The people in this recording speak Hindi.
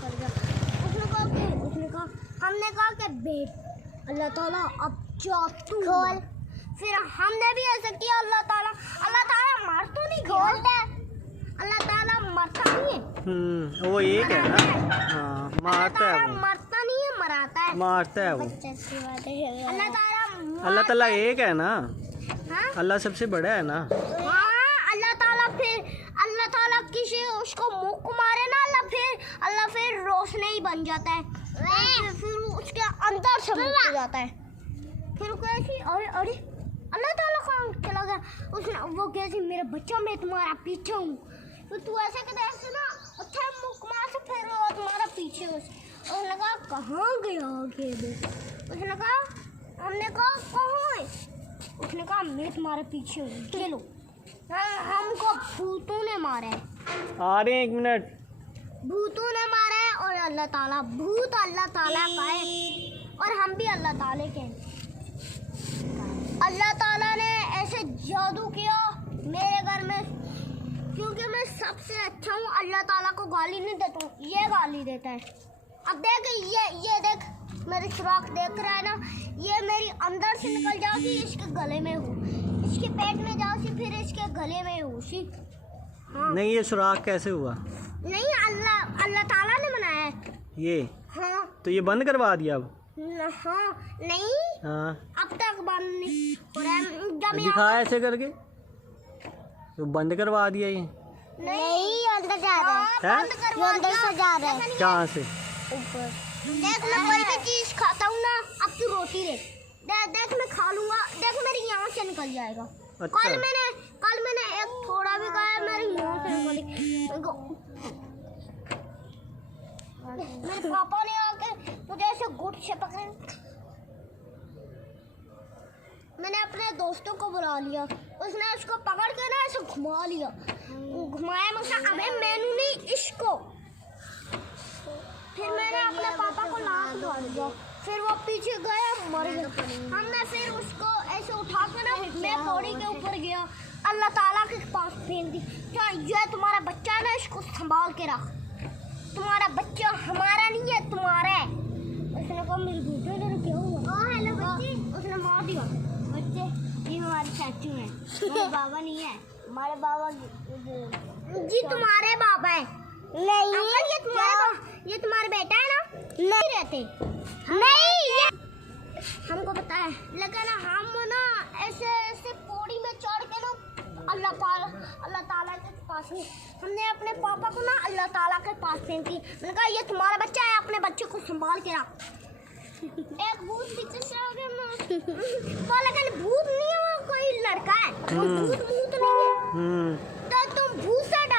कर गया। उसने कहा हमने कहा कि बेट अल्लाह ताला अब चातू खोल। फिर हमने भी ऐसा किया। अल्लाह ताला मार तो नहीं खोलता, अल्लाह ताला मरता नहीं है। वो एक है ना, हाँ मारता है वो, मरता नहीं है, मराता है, मारता है वो। अल्लाह ताला एक है ना, हाँ? अल्लाह सबसे बड़ा है ना। हाँ अल्लाह ताला किसी उसको मुंह को मारे ना, अल्लाह फिर रोशनी ही बन जाता है, फिर उसके अंदर से मुंह जाता है। फिर कैसी अरे अल्लाह ताला कहाँ चला गया? उसने वो कैसी मेरा बच्चा मैं तुम्हारा पीछे हूँ, तो तू ऐसे कहते ऐसे ना अच्छा मुंह मार से फिर वो तुम्हारा पीछे। उसने कहा कहाँ गया आगे देख। उसने कहा हमने कहा कहाँ है? उसने कहा मैं तुम्हारे पीछे हूँ, चलो। हमको भूतों ने मारा है। आ रहे हैं, 1 मिनट। भूतों ने मारा है और अल्लाह ताला भूत अल्लाह ताला का है और हम भी अल्लाह ताले के हैं। अल्लाह ताला ने ऐसे जादू किया मेरे घर में, क्योंकि मैं सबसे अच्छा हूँ। अल्लाह ताला को गाली नहीं देता हूँ, ये गाली देता है। अब देख ये देख मेरे सुराख देख रहा है ना, ये मेरी अंदर से निकल जाओगी, इसके गले में हूँ, इसके पेट में जाओगी, फिर इसके गले में हूँ। हाँ। नहीं ये सुराख कैसे हुआ? नहीं अल्लाह ताला ने बनाया है ये। हाँ तो ये बंद करवा दिया अब? हाँ नहीं, हाँ अब तक बंद नहीं हो रहा है। दिखा ऐसे करके, तो बंद करवा दिया ये? नहीं अंदर जा रहा है, बंद करवा अंदर से जा रहा है। कहाँ से? ऊपर। देख मैं कोई भी चीज खाता हूँ ना, अब तू रोटी दे, देख मैं खा लूंगा, देख मेरी यहाँ से निकल जाएगा। अच्छा। कल मैंने एक थोड़ा भी खाया, मेरी यहाँ से निकल। मेरे पापा ने आके मुझे ऐसे गुट से पकड़े, मैंने अपने दोस्तों को बुला लिया, उसने उसको पकड़ के ना ऐसे घुमा लिया, घुमाया मुझे, अबे मैंने नहीं इसको। फिर मैंने अपने पापा को लात मार दिया, फिर वो पीछे गया, मर गया। हमने फिर उसको ऐसे उठा कर ना मैं पौड़ी के ऊपर गया, अल्लाह ताला के पास फेंक दी। क्या ये तुम्हारा बच्चा है ना, इसको संभाल के रख, तुम्हारा बच्चा हमारा नहीं है, तुम्हारा है। उसने कहा मेरे बेटे ने क्या हुआ? हेलो बच्चे, उसने मार दिया। बच्चे ये हमारे चाचू हैं, हमारे बाबा नहीं है, हमारे बाबा जी तुम्हारे बाबा है। नहीं ये तुम्हारे बेटा है ना? नहीं रहते नहीं, ये हमको पता है, लेकिन हम ना ऐसे पौड़ी में चढ़ के ना अल्लाह ताला के पास में, हमने अपने पापा को ना अल्लाह ताला के पास फेंकी। मैंने कहा ये तुम्हारा बच्चा है, अपने बच्चे को संभाल के रख। एक भूत पीछे से आ गया, लेकिन भूत नहीं है, वो कोई लड़का है, वो भूत